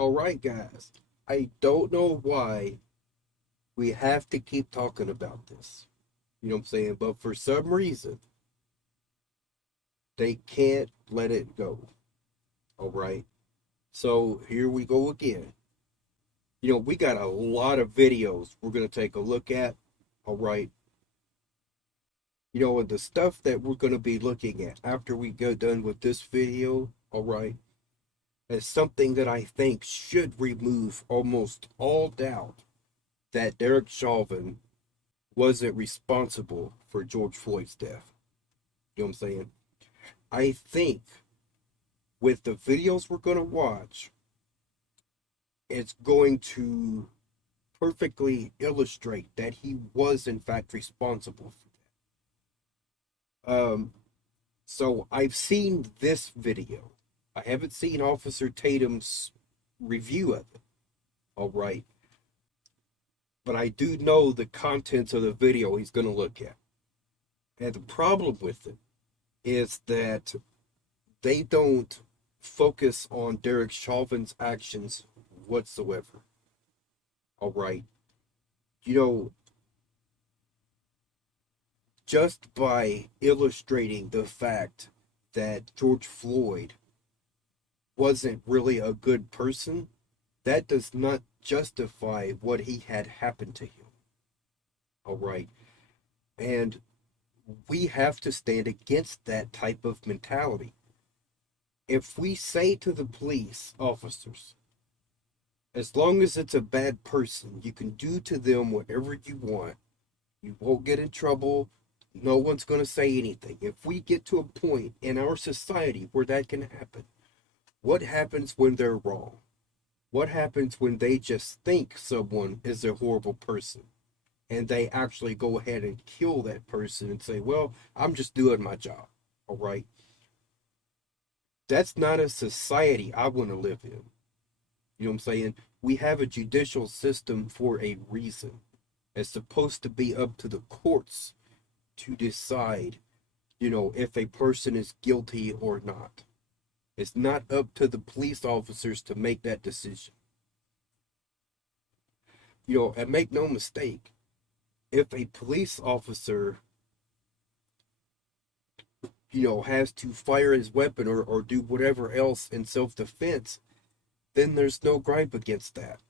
All right, guys. I don't know why we have to keep talking about this. You know what I'm saying? But for some reason, they can't let it go. All right. So here we go again. We got a lot of videos we're going to take a look at. All right. And the stuff that we're going to be looking at after we go done with this video, all right, is something that I think should remove almost all doubt that Derek Chauvin wasn't responsible for George Floyd's death. You know what I'm saying? I think with the videos we're going to watch, it's going to perfectly illustrate that he was in fact responsible for that. So I've seen this video. I haven't seen Officer Tatum's review of it. All right. But I do know the contents of the video he's going to look at. And the problem with it is that they don't focus on Derek Chauvin's actions whatsoever. All right. Just by illustrating the fact that George Floyd wasn't really a good person, that does not justify what he had happened to him. All right. And we have to stand against that type of mentality. If we say to the police officers, as long as it's a bad person, you can do to them whatever you want, you won't get in trouble, no one's going to say anything. If we get to a point in our society where that can happen, what happens when they're wrong? What happens when they just think someone is a horrible person and they actually go ahead and kill that person and say, well, I'm just doing my job. All right. That's not a society I want to live in. You know what I'm saying? We have a judicial system for a reason. It's supposed to be up to the courts to decide, if a person is guilty or not. It's not up to the police officers to make that decision. And make no mistake, if a police officer, has to fire his weapon or do whatever else in self-defense, then there's no gripe against that.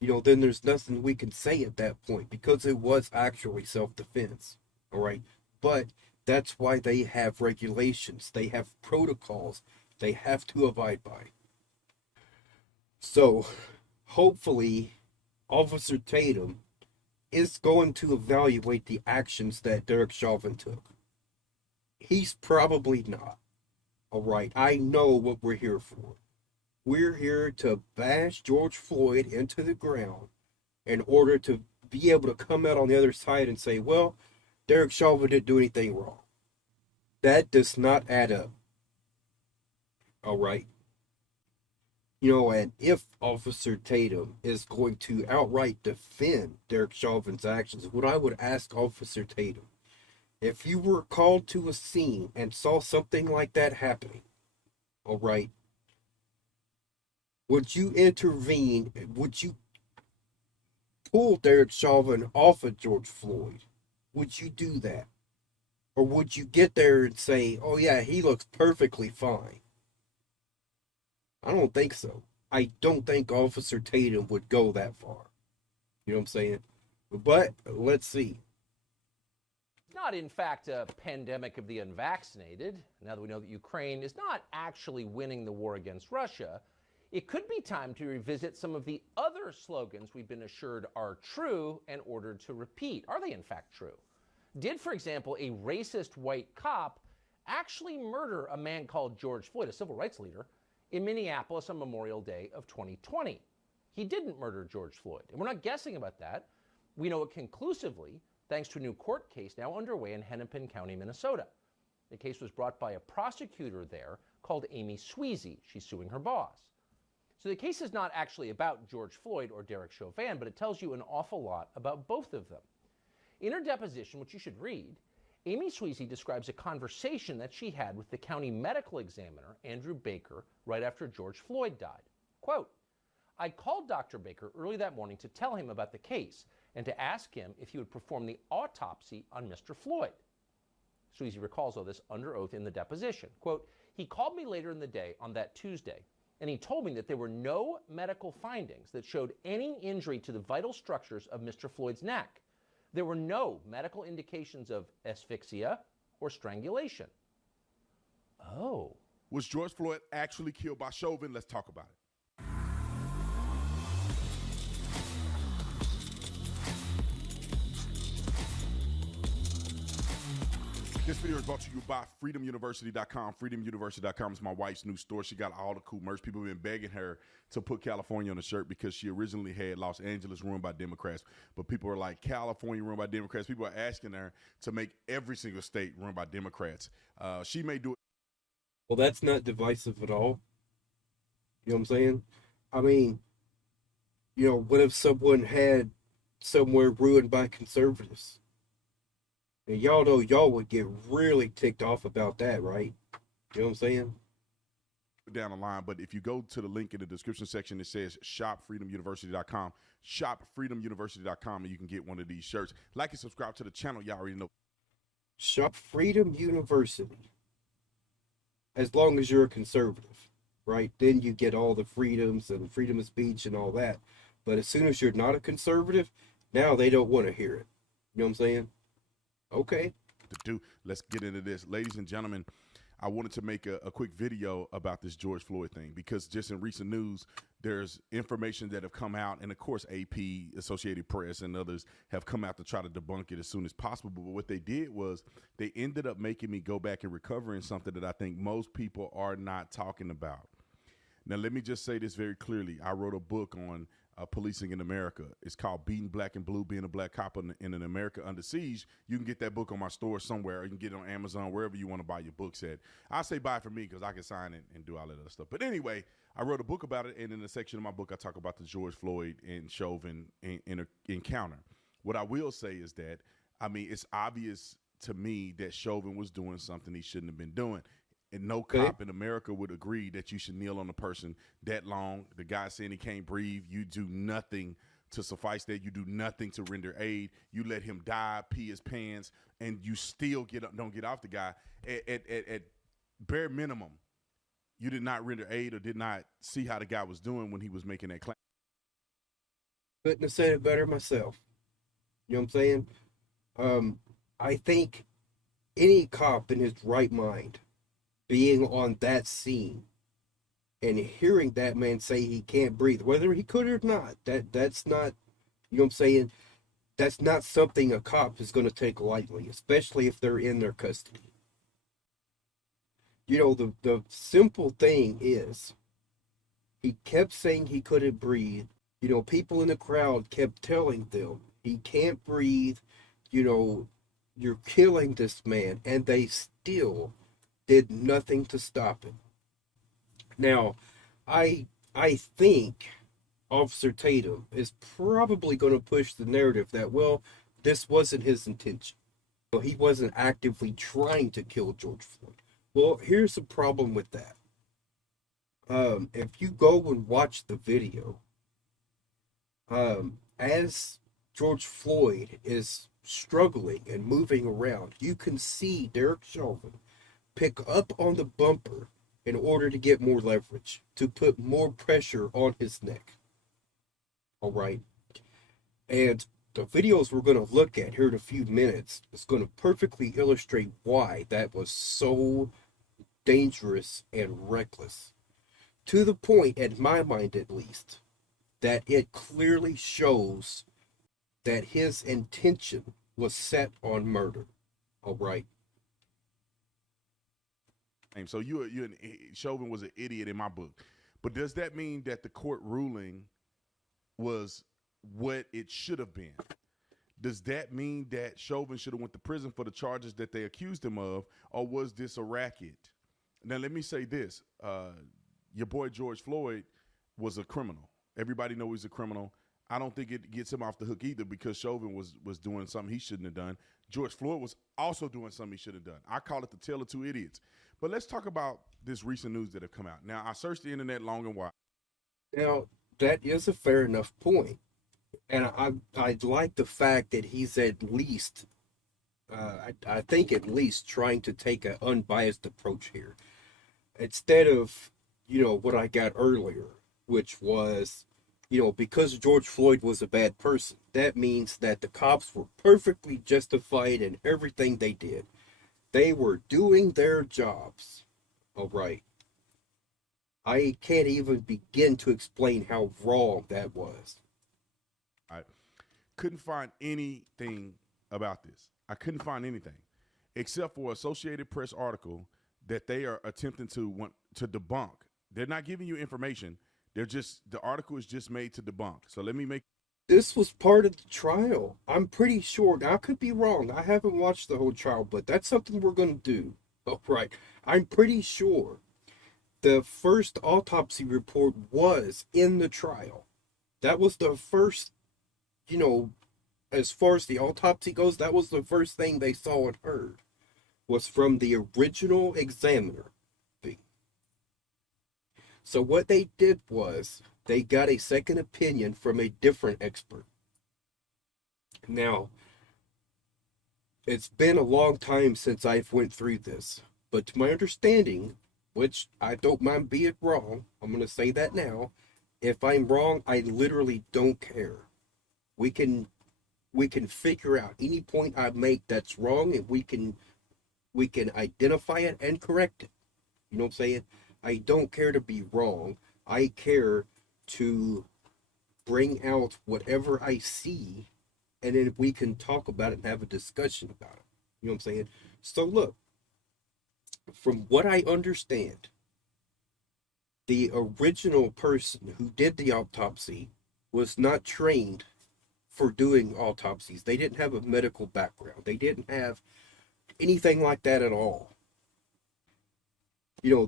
Then there's nothing we can say at that point because it was actually self-defense. All right. But that's why they have regulations, they have protocols they have to abide by. So hopefully, Officer Tatum is going to evaluate the actions that Derek Chauvin took. He's probably not. All right. I know what we're here for. We're here to bash George Floyd into the ground in order to be able to come out on the other side and say, well, Derek Chauvin didn't do anything wrong. That does not add up. All right. And if Officer Tatum is going to outright defend Derek Chauvin's actions, what I would ask Officer Tatum, if you were called to a scene and saw something like that happening, all right, would you intervene? Would you pull Derek Chauvin off of George Floyd? Would you do that? Or would you get there and say, oh yeah, he looks perfectly fine? I don't think so. I don't think Officer Tatum would go that far. You know what I'm saying? But let's see. Not, in fact, a pandemic of the unvaccinated. Now that we know that Ukraine is not actually winning the war against Russia, it could be time to revisit some of the other slogans we've been assured are true and ordered to repeat. Are they, in fact, true? Did, for example, a racist white cop actually murder a man called George Floyd, a civil rights leader, in Minneapolis on Memorial Day of 2020? He didn't murder George Floyd. And we're not guessing about that. We know it conclusively thanks to a new court case now underway in Hennepin County, Minnesota. The case was brought by a prosecutor there called Amy Sweezy. She's suing her boss. So the case is not actually about George Floyd or Derek Chauvin, but it tells you an awful lot about both of them. In her deposition, which you should read, Amy Sweezy describes a conversation that she had with the county medical examiner, Andrew Baker, right after George Floyd died. Quote, I called Dr. Baker early that morning to tell him about the case and to ask him if he would perform the autopsy on Mr. Floyd. Sweezy recalls all this under oath in the deposition. Quote, he called me later in the day on that Tuesday, and he told me that there were no medical findings that showed any injury to the vital structures of Mr. Floyd's neck. There were no medical indications of asphyxia or strangulation. Oh. Was George Floyd actually killed by Chauvin? Let's talk about it. This video is brought to you by freedomuniversity.com. Freedomuniversity.com is my wife's new store. She got all the cool merch. People have been begging her to put California on the shirt because she originally had Los Angeles run by Democrats. But people are like, California run by Democrats. People are asking her to make every single state run by Democrats. She may do it. Well, that's not divisive at all. You know what I'm saying? I mean, what if someone had somewhere ruined by conservatives? And y'all know y'all would get really ticked off about that, right? You know what I'm saying? Down the line, but if you go to the link in the description section, it says shopfreedomuniversity.com. Shopfreedomuniversity.com, and you can get one of these shirts. Like and subscribe to the channel. Y'all already know. Shop Freedom University. As long as you're a conservative, right? Then you get all the freedoms and freedom of speech and all that. But as soon as you're not a conservative, now they don't want to hear it. You know what I'm saying? Okay. Let's get into this. Ladies and gentlemen, I wanted to make a quick video about this George Floyd thing because just in recent news, there's information that have come out, and of course AP, Associated Press, and others have come out to try to debunk it as soon as possible. But what they did was they ended up making me go back and recovering something that I think most people are not talking about. Now, let me just say this very clearly. I wrote a book on policing in America. It's called Beating Black and Blue, Being a Black Cop in an America Under Siege. You can get that book on my store somewhere, or you can get it on Amazon, wherever you want to buy your books at. I say buy it for me because I can sign it and do all that other stuff. But anyway, I wrote a book about it, and in a section of my book, I talk about the George Floyd and Chauvin encounter. What I will say is that, I mean, it's obvious to me that Chauvin was doing something he shouldn't have been doing. And no cop in America would agree that you should kneel on a person that long. The guy saying he can't breathe. You do nothing to suffice that. You do nothing to render aid. You let him die, pee his pants, and you still don't get off the guy. At bare minimum, you did not render aid or did not see how the guy was doing when he was making that claim. Couldn't have said it better myself. You know what I'm saying? I think any cop in his right mind being on that scene and hearing that man say he can't breathe, whether he could or not, that's not, you know what I'm saying? That's not something a cop is going to take lightly, especially if they're in their custody. The simple thing is, he kept saying he couldn't breathe. People in the crowd kept telling them, he can't breathe, you're killing this man, and they still did nothing to stop it. Now, I think Officer Tatum is probably going to push the narrative that, well, this wasn't his intention. He wasn't actively trying to kill George Floyd. Well, here's the problem with that. If you go and watch the video, as George Floyd is struggling and moving around, you can see Derek Chauvin pick up on the bumper in order to get more leverage, to put more pressure on his neck. All right. And the videos we're going to look at here in a few minutes is going to perfectly illustrate why that was so dangerous and reckless. To the point, in my mind at least, that it clearly shows that his intention was set on murder. All right. So Chauvin was an idiot in my book. But does that mean that the court ruling was what it should have been? Does that mean that Chauvin should have went to prison for the charges that they accused him of, or was this a racket? Now, let me say this. Your boy George Floyd was a criminal. Everybody knows he's a criminal. I don't think it gets him off the hook either because Chauvin was doing something he shouldn't have done. George Floyd was also doing something he should have done. I call it the tale of two idiots. But let's talk about this recent news that have come out. Now, I searched the internet long and wide. Now, that is a fair enough point, and I like the fact that he's at least, I think at least trying to take an unbiased approach here instead of what I got earlier, which was because George Floyd was a bad person, that means that the cops were perfectly justified in everything they did. They were doing their jobs. All right. I can't even begin to explain how wrong that was. I couldn't find anything about this. I couldn't find anything except for Associated Press article that they are attempting to want to debunk. They're not giving you information. They're just the article is just made to debunk. So let me make This was part of the trial. I'm pretty sure. Now, I could be wrong. I haven't watched the whole trial, but that's something we're going to do. All right. I'm pretty sure the first autopsy report was in the trial. That was the first, you know, as far as the autopsy goes, that was the first thing they saw and heard was from the original examiner. So what they did was they got a second opinion from a different expert. Now, it's been a long time since I've went through this, but to my understanding, which I don't mind being wrong, I'm going to say that now. If I'm wrong, I literally don't care. We can we can figure out any point I make that's wrong, and we can identify it and correct it. You know what I'm saying? I don't care to be wrong. I care to bring out whatever I see, and then we can talk about it and have a discussion about it. You know what I'm saying? So look, from what I understand, the original person who did the autopsy was not trained for doing autopsies. They didn't have a medical background. They didn't have anything like that at all.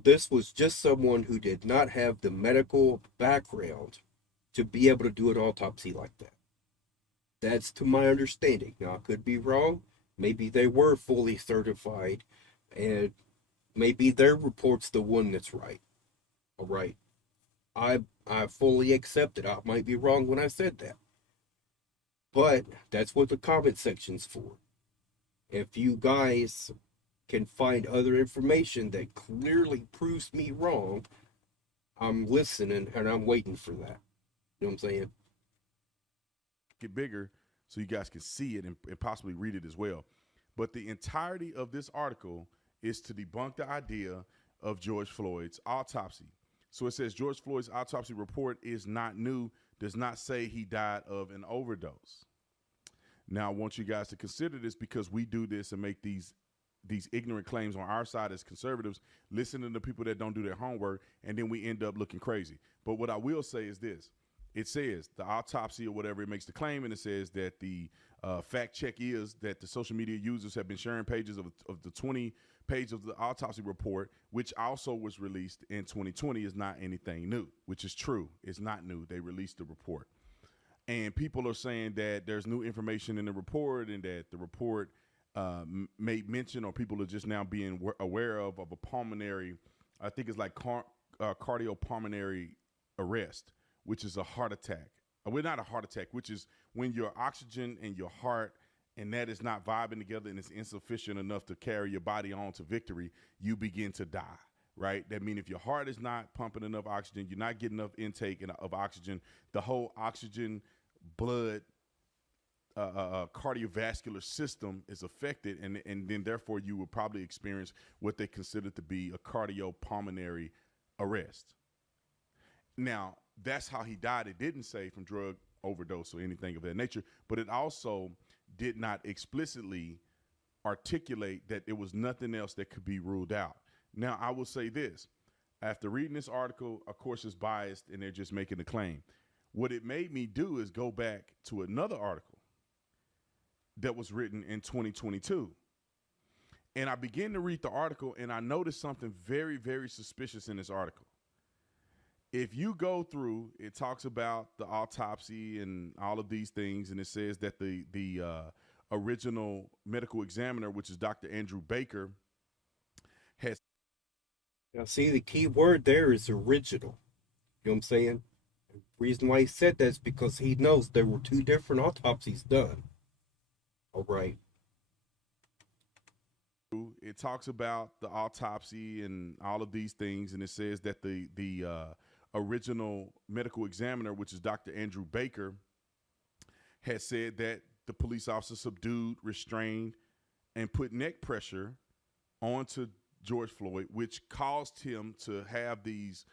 This was just someone who did not have the medical background to be able to do an autopsy like that. That's to my understanding. Now, I could be wrong. Maybe they were fully certified, and maybe their report's the one that's right. All right. I fully accept it. I might be wrong when I said that. But that's what the comment section's for. If you guys can find other information that clearly proves me wrong, I'm listening and I'm waiting for that. You know what I'm saying? it bigger so you guys can see it and possibly read it as well. But the entirety of this article is to debunk the idea of George Floyd's autopsy. So it says George Floyd's autopsy report is not new, does not say he died of an overdose. Now, I want you guys to consider this because we do this and make these ignorant claims on our side as conservatives, listening to people that don't do their homework, and then we end up looking crazy. But what I will say is this. It says the autopsy or whatever, it makes the claim, and it says that the fact check is that the social media users have been sharing pages of the 20 page of the autopsy report, which also was released in 2020, is not anything new, which is true. It's not new. They released the report. And people are saying that there's new information in the report and that the report made mention, or people are just now being aware of a pulmonary, I think it's like cardiopulmonary arrest, which is a heart attack. Well, not a heart attack, which is when your oxygen and your heart and that is not vibing together and it's insufficient enough to carry your body on to victory, you begin to die. Right? That means if your heart is not pumping enough oxygen, you're not getting enough intake of oxygen, the whole oxygen blood cardiovascular system is affected, and then therefore you will probably experience what they consider to be a cardiopulmonary arrest. Now, that's how he died. It didn't say from drug overdose or anything of that nature, but it also did not explicitly articulate that there was nothing else that could be ruled out. Now, I will say this. After reading this article, of course, it's biased and they're just making a claim. What it made me do is go back to another article that was written in 2022. And I began to read the article and I noticed something very, very suspicious in this article. If you go through, it talks about the autopsy and all of these things, and it says that the original medical examiner, which is Dr. Andrew Baker, has. Now, see, the key word there is original. You know what I'm saying? Reason why he said that is because he knows there were two different autopsies done. All right. It talks about the autopsy and all of these things, and it says that the original medical examiner, which is Dr. Andrew Baker, had said that the police officer subdued, restrained, and put neck pressure onto George Floyd, which caused him to have these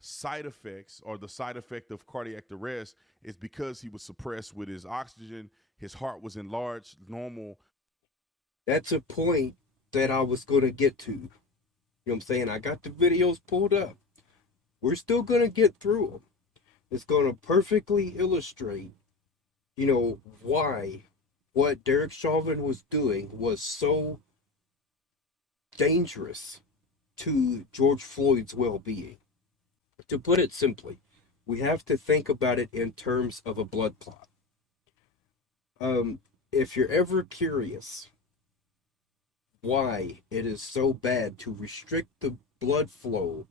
side effects, or the side effect of cardiac arrest is because he was suppressed with his oxygen. His heart was enlarged, normal. That's a point that I was going to get to. You know what I'm saying? I got the videos pulled up. We're still going to get through them. It's going to perfectly illustrate, why what 𝕒𝕥𝕤 was doing was so dangerous to George Floyd's well-being. To put it simply, we have to think about it in terms of a blood clot. If you're ever curious why it is so bad to restrict the blood flow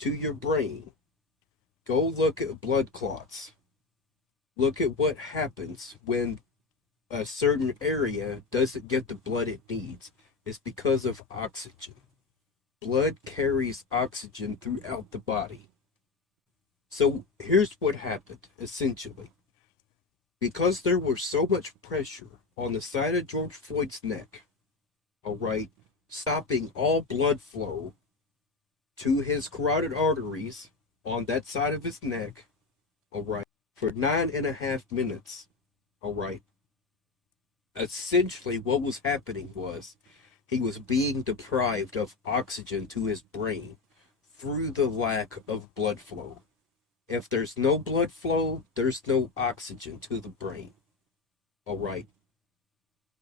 to your brain, go look at blood clots. Look at what happens when a certain area doesn't get the blood it needs. It's because of oxygen. Blood carries oxygen throughout the body. So here's what happened, essentially. Because there was so much pressure on the side of George Floyd's neck, all right, stopping all blood flow to his carotid arteries on that side of his neck, all right, for 9.5 minutes, all right. Essentially, what was happening was he was being deprived of oxygen to his brain through the lack of blood flow. If there's no blood flow, there's no oxygen to the brain, all right?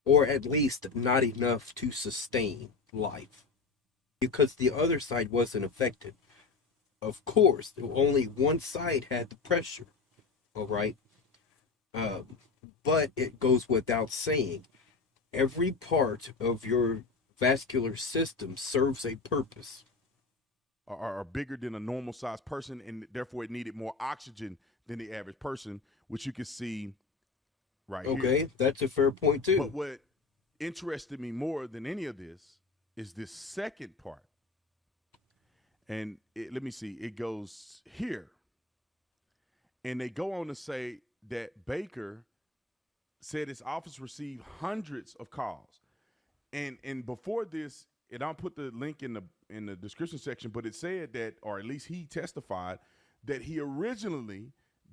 Or at least not enough to sustain life, because the other side wasn't affected. Of course, only one side had the pressure, all right? But it goes without saying, every part of your vascular system serves a purpose. Are bigger than a normal sized person, and therefore it needed more oxygen than the average person, which you can see right here. Okay, that's a fair point too. But what interested me more than any of this is this second part. And let me see, it goes here. And they go on to say that Baker said his office received hundreds of calls. And before this, and I'll put the link in the description section, but it said that, or at least he testified, that he originally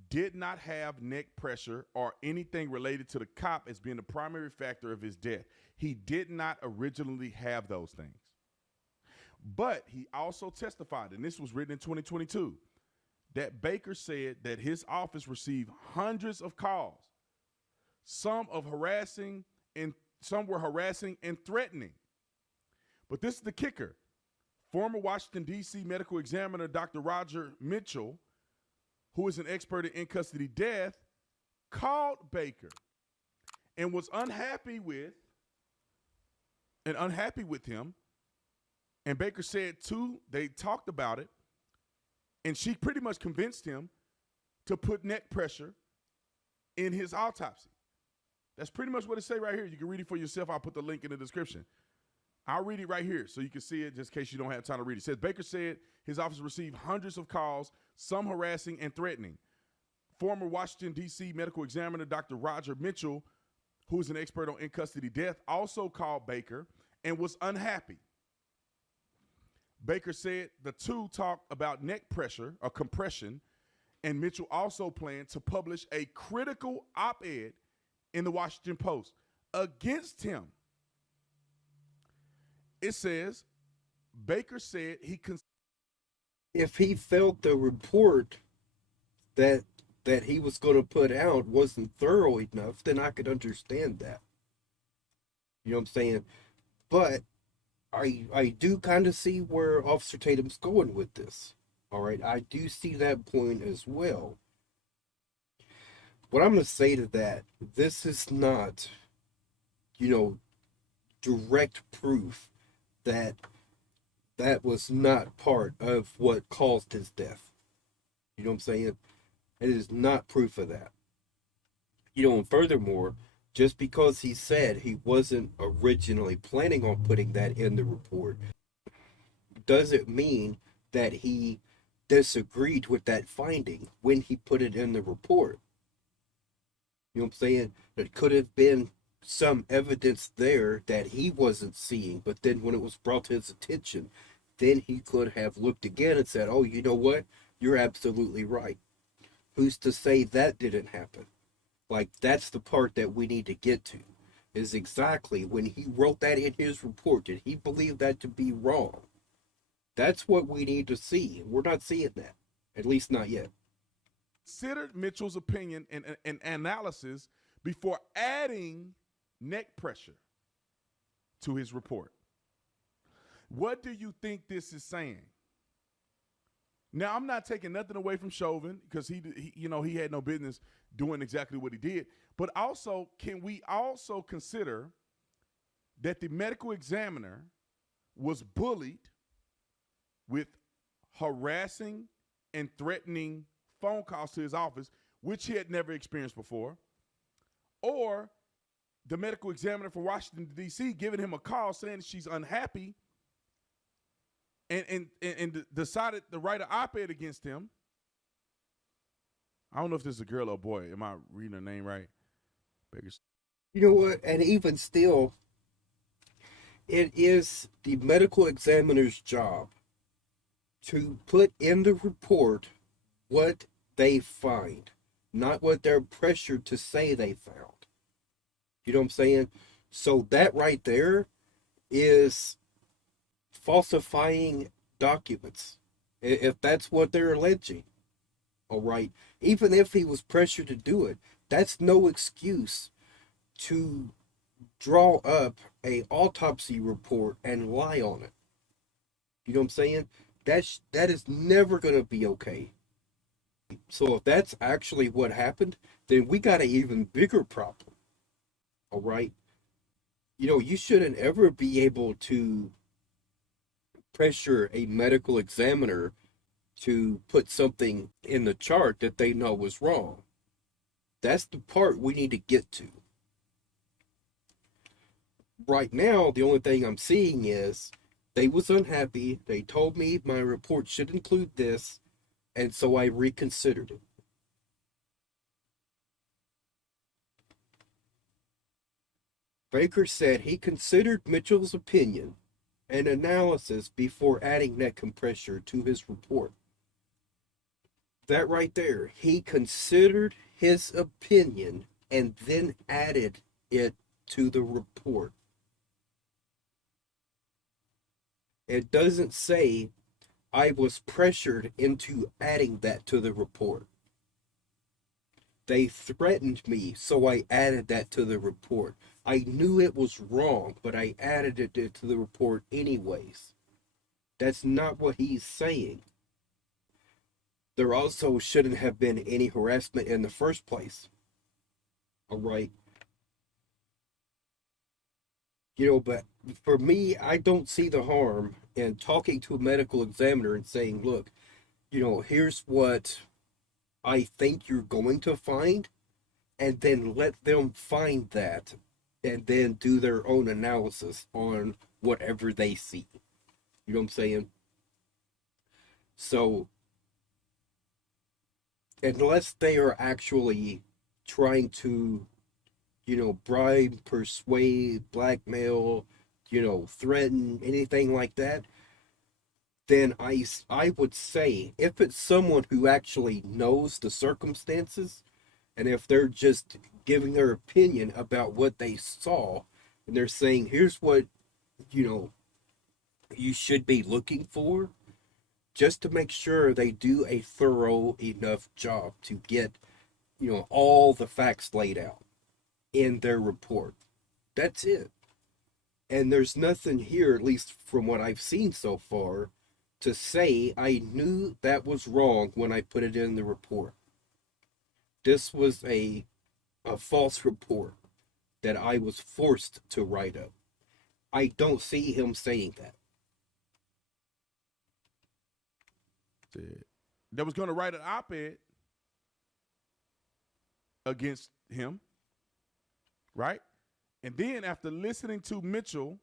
did not have neck pressure or anything related to the cop as being the primary factor of his death. He did not originally have those things. But he also testified, and this was written in 2022, that Baker said that his office received hundreds of calls, some were harassing and threatening. But this is the kicker. Former Washington, D.C. medical examiner Dr. Roger Mitchell, who is an expert in in-custody death, called Baker and was unhappy with him. And Baker said, too, they talked about it, and she pretty much convinced him to put neck pressure in his autopsy. That's pretty much what it say right here. You can read it for yourself. I'll put the link in the description. I'll read it right here so you can see it just in case you don't have time to read it. It says, Baker said his office received hundreds of calls, some harassing and threatening. Former Washington, D.C. medical examiner Dr. Roger Mitchell, who is an expert on in-custody death, also called Baker and was unhappy. Baker said the two talked about neck pressure or compression, and Mitchell also planned to publish a critical op-ed in the Washington Post against him. It says, Baker said if he felt the report that he was going to put out wasn't thorough enough, then I could understand that. You know what I'm saying? But I do kind of see where Officer Tatum's going with this. All right, I do see that point as well. What I'm going to say to that, this is not, direct proof that was not part of what caused his death. You know what I'm saying? It is not proof of that. And furthermore, just because he said he wasn't originally planning on putting that in the report doesn't mean that he disagreed with that finding when he put it in the report. You know what I'm saying? There could have been some evidence there that he wasn't seeing, but then when it was brought to his attention, then he could have looked again and said, oh, you know what? You're absolutely right. Who's to say that didn't happen? Like, that's the part that we need to get to, is exactly when he wrote that in his report, did he believe that to be wrong? That's what we need to see. We're not seeing that, at least not yet. Considered Mitchell's opinion and analysis before adding neck pressure to his report. What do you think this is saying? Now, I'm not taking nothing away from Chauvin because he had no business doing exactly what he did. But also, can we also consider that the medical examiner was bullied with harassing and threatening phone calls to his office, which he had never experienced before, or the medical examiner from Washington, D.C. giving him a call saying she's unhappy and decided to write an op-ed against him. I don't know if this is a girl or a boy. Am I reading her name right? You know what? And even still, it is the medical examiner's job to put in the report what they find, not what they're pressured to say they found. You know what I'm saying? So that right there is falsifying documents, if that's what they're alleging. All right. Even if he was pressured to do it, that's no excuse to draw up a autopsy report and lie on it. You know what I'm saying? That is never going to be okay. So if that's actually what happened, then we got an even bigger problem. All right. You shouldn't ever be able to pressure a medical examiner to put something in the chart that they know was wrong. That's the part we need to get to. Right now, the only thing I'm seeing is they was unhappy. They told me my report should include this, and so I reconsidered it. Baker said he considered Mitchell's opinion and analysis before adding neck compressor to his report. That right there, he considered his opinion and then added it to the report. It doesn't say I was pressured into adding that to the report. They threatened me, so I added that to the report. I knew it was wrong, but I added it to the report anyways. That's not what he's saying. There also shouldn't have been any harassment in the first place. All right. But for me, I don't see the harm in talking to a medical examiner and saying, look, here's what I think you're going to find, and then let them find that and then do their own analysis on whatever they see. You know what I'm saying? So, unless they are actually trying to, bribe, persuade, blackmail, threaten, anything like that, then I would say if it's someone who actually knows the circumstances, and if they're just giving their opinion about what they saw, and they're saying, here's what, you should be looking for, just to make sure they do a thorough enough job to get, all the facts laid out in their report. That's it. And there's nothing here, at least from what I've seen so far, to say I knew that was wrong when I put it in the report. This was a false report that I was forced to write up. I don't see him saying that. That was going to write an op-ed against him, right? And then after listening to Mitchell,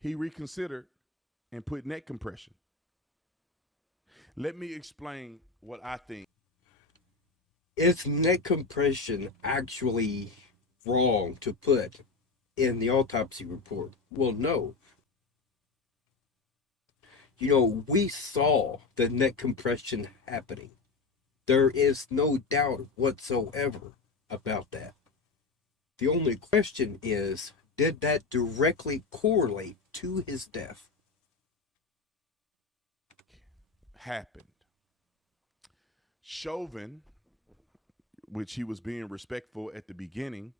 he reconsidered and put neck compression. Let me explain what I think. Is neck compression actually wrong to put in the autopsy report? Well, no. You know, we saw the neck compression happening. There is no doubt whatsoever about that. The only question is, did that directly correlate to his death? Happened. Chauvin, which he was being respectful at the beginning,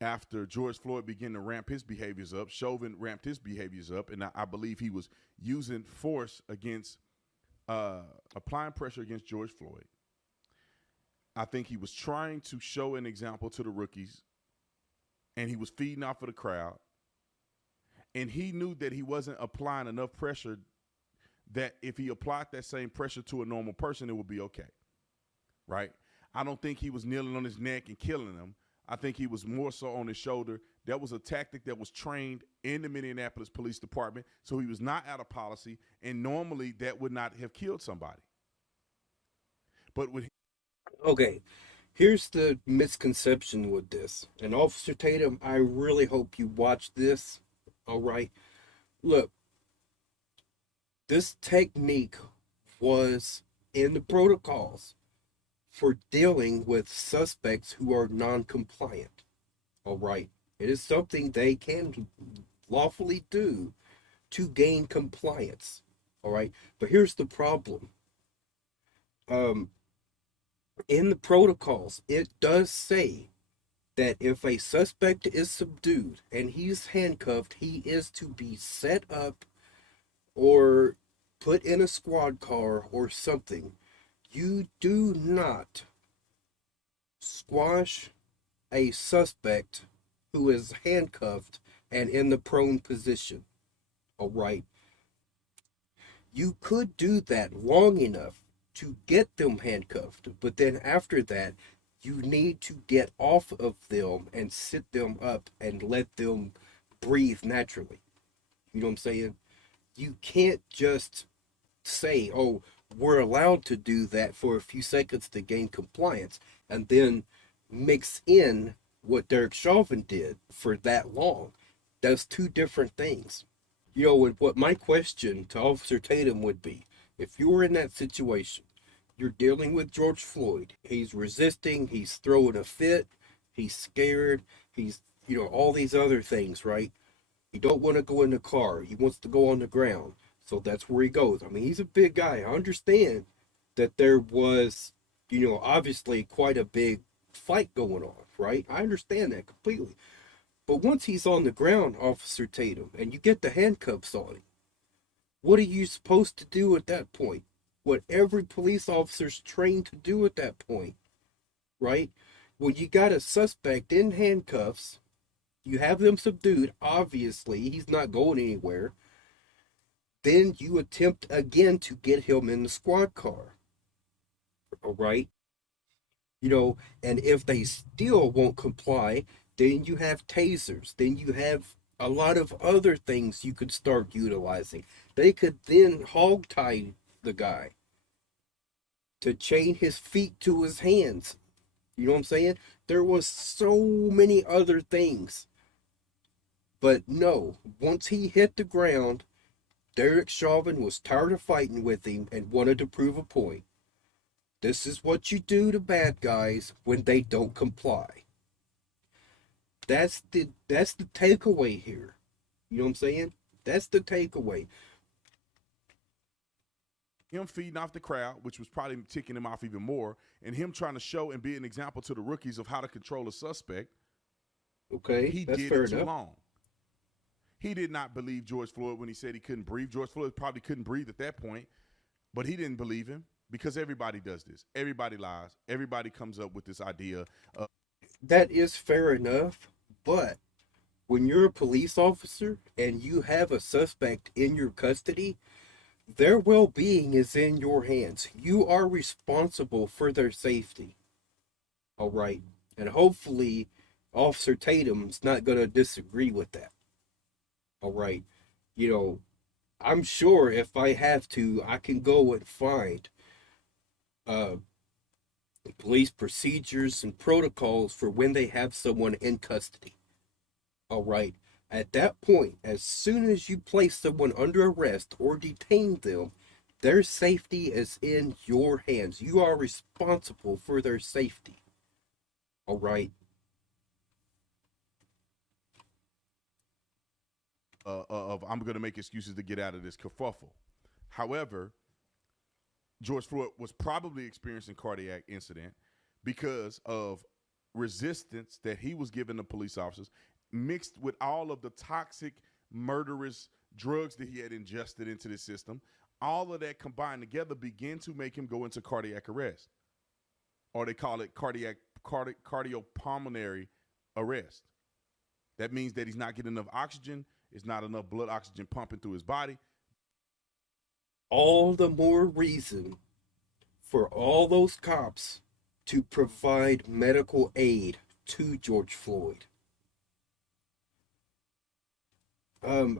after George Floyd began to ramp his behaviors up, Chauvin ramped his behaviors up, and I believe he was using force against, applying pressure against George Floyd. I think he was trying to show an example to the rookies, and he was feeding off of the crowd, and he knew that he wasn't applying enough pressure, that if he applied that same pressure to a normal person, it would be okay, right? I don't think he was kneeling on his neck and killing him. I think he was more so on his shoulder. That was a tactic that was trained in the Minneapolis Police Department, so he was not out of policy, and normally that would not have killed somebody. But with Okay, here's the misconception with this. And Officer Tatum, I really hope you watch this. All right. Look, this technique was in the protocols for dealing with suspects who are non-compliant. All right. It is something they can lawfully do to gain compliance. All right. But here's the problem. In the protocols, it does say that if a suspect is subdued and he's handcuffed, he is to be set up or put in a squad car or something. You do not squash a suspect who is handcuffed and in the prone position. All right. You could do that long enough to get them handcuffed, but then after that, you need to get off of them and sit them up and let them breathe naturally. You know what I'm saying? You can't just say, oh, we're allowed to do that for a few seconds to gain compliance, and then mix in what Derek Chauvin did for that long. That's two different things. You know, what my question to Officer Tatum would be, if you were in that situation, you're dealing with George Floyd. He's resisting, he's throwing a fit, he's scared, he's, you know, all these other things, right? He don't want to go in the car. He wants to go on the ground. So that's where he goes. I mean, he's a big guy. I understand that there was, you know, obviously quite a big fight going on, right? I understand that completely. But once he's on the ground, Officer Tatum, and you get the handcuffs on him, what are you supposed to do at that point? What every police officer's trained to do at that point, right? When you got a suspect in handcuffs, you have them subdued, obviously, he's not going anywhere. Then you attempt again to get him in the squad car, all right? You know, and if they still won't comply, then you have tasers, then you have a lot of other things you could start utilizing. They could then hog tie the guy to chain his feet to his hands. You know what I'm saying? There was so many other things. But no, once he hit the ground, Derek Chauvin was tired of fighting with him and wanted to prove a point. This is what you do to bad guys when they don't comply. That's the takeaway here. You know what I'm saying? That's the takeaway. Him feeding off the crowd, which was probably ticking him off even more, and him trying to show and be an example to the rookies of how to control a suspect. Okay, he that's did fair it too enough. long. He did not believe George Floyd when he said he couldn't breathe. George Floyd probably couldn't breathe at that point, but he didn't believe him because everybody does this. Everybody lies. Everybody comes up with this idea of. That is fair enough, but when you're a police officer and you have a suspect in your custody, Their well-being is in your hands. You are responsible for their safety. All right. And hopefully Officer Tatum's not going to disagree with that. All right. You know, I'm sure if I have to, I can go and find uh, police procedures and protocols for when they have someone in custody. All right. At that point, as soon as you place someone under arrest or detain them, their safety is in your hands. You are responsible for their safety. All right. Of I'm going to make excuses to get out of this kerfuffle. However, George Floyd was probably experiencing cardiac incident because of resistance that he was giving the police officers, mixed with all of the toxic, murderous drugs that he had ingested into the system. All of that combined together began to make him go into cardiac arrest, or they call it cardiopulmonary arrest. That means that he's not getting enough oxygen. It's not enough blood oxygen pumping through his body. All the more reason for all those cops to provide medical aid to George Floyd.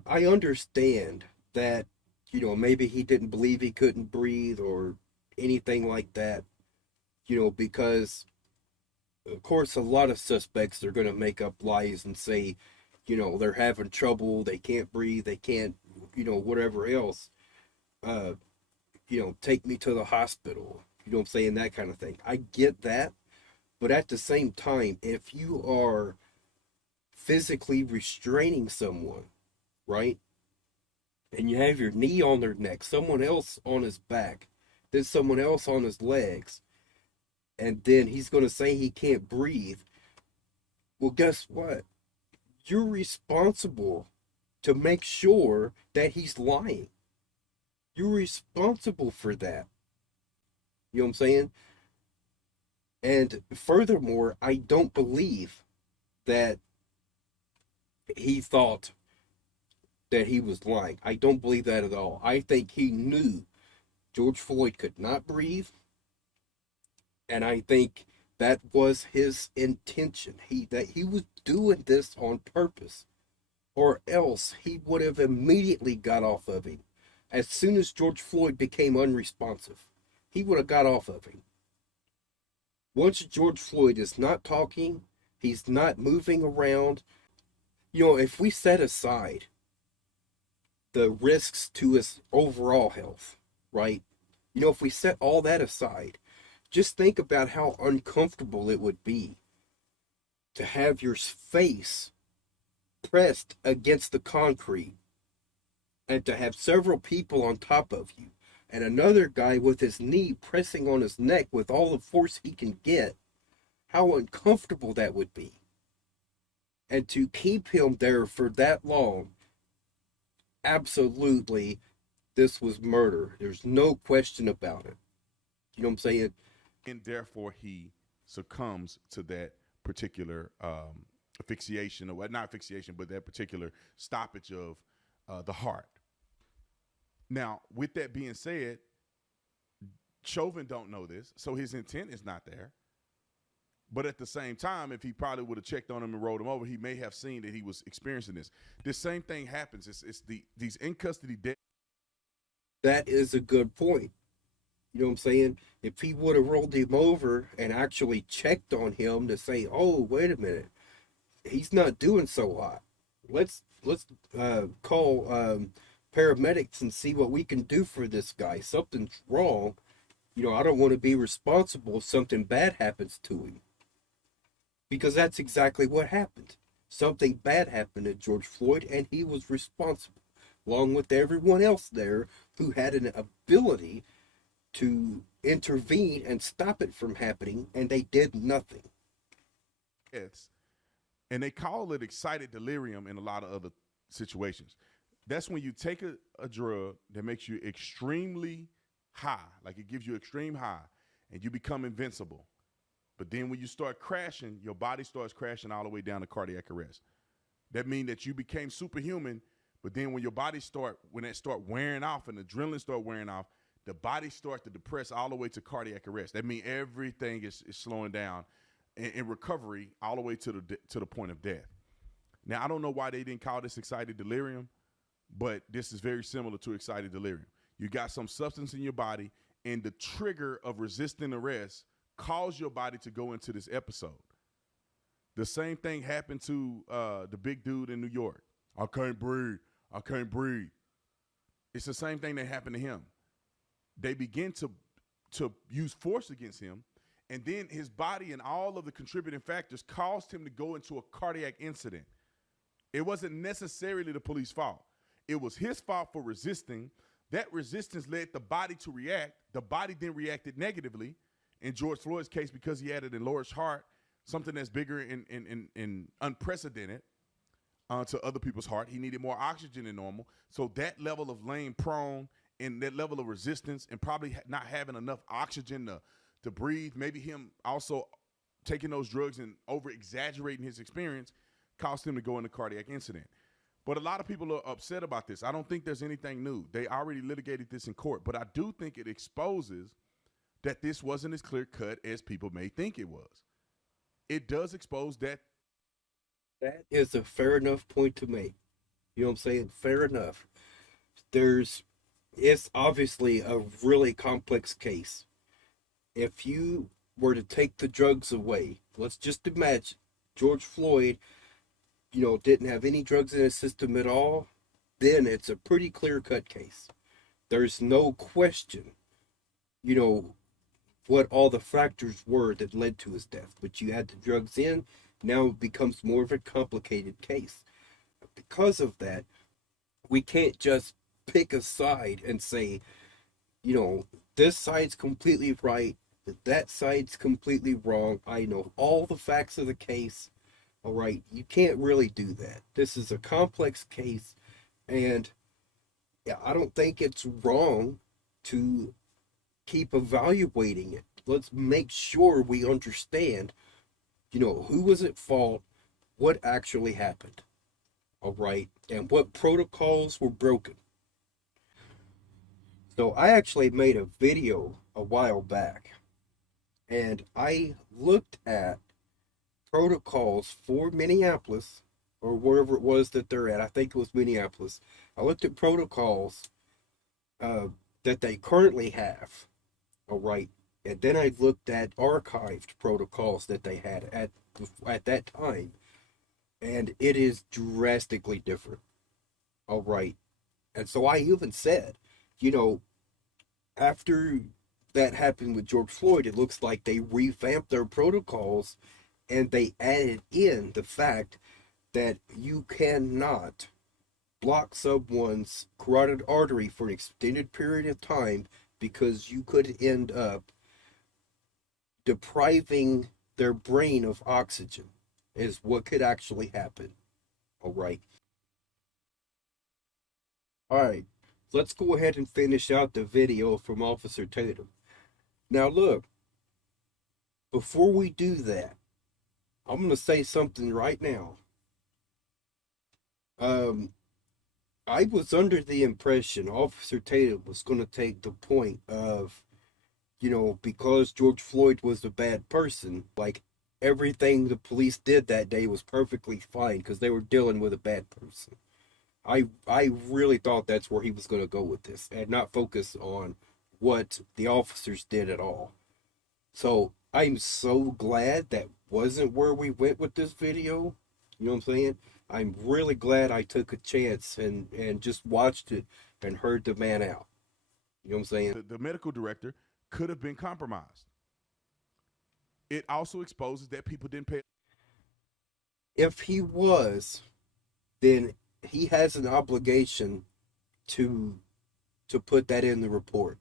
I understand that, maybe he didn't believe he couldn't breathe or anything like that, because, of course, a lot of suspects are going to make up lies and say, they're having trouble, they can't breathe, they can't, whatever else. Uh, take me to the hospital, what I'm saying, that kind of thing. I get that, but at the same time, if you are physically restraining someone, right, and you have your knee on their neck, someone else on his back, then someone else on his legs, and then he's going to say he can't breathe, well, guess what? You're responsible to make sure that he's lying. You're responsible for that. You know what I'm saying? And furthermore, I don't believe that he thought that he was lying. I don't believe that at all. I think he knew George Floyd could not breathe. And I think that was his intention. That he was doing this on purpose. Or else he would have immediately got off of him. As soon as George Floyd became unresponsive, he would have got off of him. Once George Floyd is not talking, he's not moving around. If we set aside the risks to his overall health, right? If we set all that aside, just think about how uncomfortable it would be to have your face pressed against the concrete and to have several people on top of you and another guy with his knee pressing on his neck with all the force he can get. How uncomfortable that would be. And to keep him there for that long, absolutely, this was murder. There's no question about it. You know what I'm saying? And therefore he succumbs to that particular asphyxiation, or not asphyxiation, but that particular stoppage of the heart. Now, with that being said, Chauvin don't know this, so his intent is not there. But at the same time, if he probably would have checked on him and rolled him over, he may have seen that he was experiencing this. This same thing happens. It's these in custody deaths. That is a good point. You know what I'm saying? If he would have rolled him over and actually checked on him to say, "Oh, wait a minute, he's not doing so hot. Let's call paramedics and see what we can do for this guy. Something's wrong. I don't want to be responsible if something bad happens to him." Because that's exactly what happened. Something bad happened to George Floyd, and he was responsible, along with everyone else there who had an ability to intervene and stop it from happening, and they did nothing. And they call it excited delirium in a lot of other situations. That's when you take a drug that makes you extremely high, like it gives you extreme high, and you become invincible. But then when you start crashing, your body starts crashing all the way down to cardiac arrest. That means that you became superhuman, But then when your body when that start wearing off and the adrenaline start wearing off, the body starts to depress all the way to cardiac arrest. That means everything is slowing down in recovery all the way to the point of death. Now, I don't know why they didn't call this excited delirium, but this is very similar to excited delirium. You got some substance in your body, and the trigger of resisting arrest caused your body to go into this episode. The same thing happened to the big dude in New York. I can't breathe. I can't breathe. It's the same thing that happened to him. They begin to use force against him, and then his body and all of the contributing factors caused him to go into a cardiac incident. It wasn't necessarily the police's fault. It was his fault for resisting. That resistance led the body to react. The body then reacted negatively. In George Floyd's case, because he had an enlarged heart, something that's bigger and unprecedented to other people's heart, he needed more oxygen than normal. So that level of laying prone and that level of resistance and probably not having enough oxygen to breathe, maybe him also taking those drugs and over-exaggerating his experience, caused him to go into cardiac incident. But a lot of people are upset about this. I don't think there's anything new. They already litigated this in court, but I do think it exposes that this wasn't as clear-cut as people may think it was. It does expose that. That is a fair enough point to make. You know what I'm saying? Fair enough. It's obviously a really complex case. If you were to take the drugs away, let's just imagine George Floyd, didn't have any drugs in his system at all, then it's a pretty clear-cut case. There's no question, what all the factors were that led to his death. But you add the drugs in, now it becomes more of a complicated case. Because of that, we can't just pick a side and say, this side's completely right, that side's completely wrong. I know all the facts of the case. All right, you can't really do that. This is a complex case, and I don't think it's wrong to keep evaluating it. Let's make sure we understand, who was at fault, what actually happened, all right, and what protocols were broken. So I actually made a video a while back, and I looked at protocols for Minneapolis, or wherever it was that they're at. I think it was Minneapolis. I looked at protocols that they currently have, all right, and then I looked at archived protocols that they had at that time, and it is drastically different, all right. And so I even said, after that happened with George Floyd, it looks like they revamped their protocols, and they added in the fact that you cannot block someone's carotid artery for an extended period of time, because you could end up depriving their brain of oxygen, is what could actually happen. All right. All right. Let's go ahead and finish out the video from Officer Tatum. Now look, before we do that, I'm going to say something right now. I was under the impression Officer Tatum was going to take the point of, because George Floyd was a bad person, like everything the police did that day was perfectly fine because they were dealing with a bad person. I really thought that's where he was going to go with this, and not focus on what the officers did at all. So I'm so glad that wasn't where we went with this video. You know what I'm saying? I'm really glad I took a chance and just watched it and heard the man out. You know what I'm saying? The medical director could have been compromised. It also exposes that people didn't pay. If he was, then he has an obligation to put that in the report.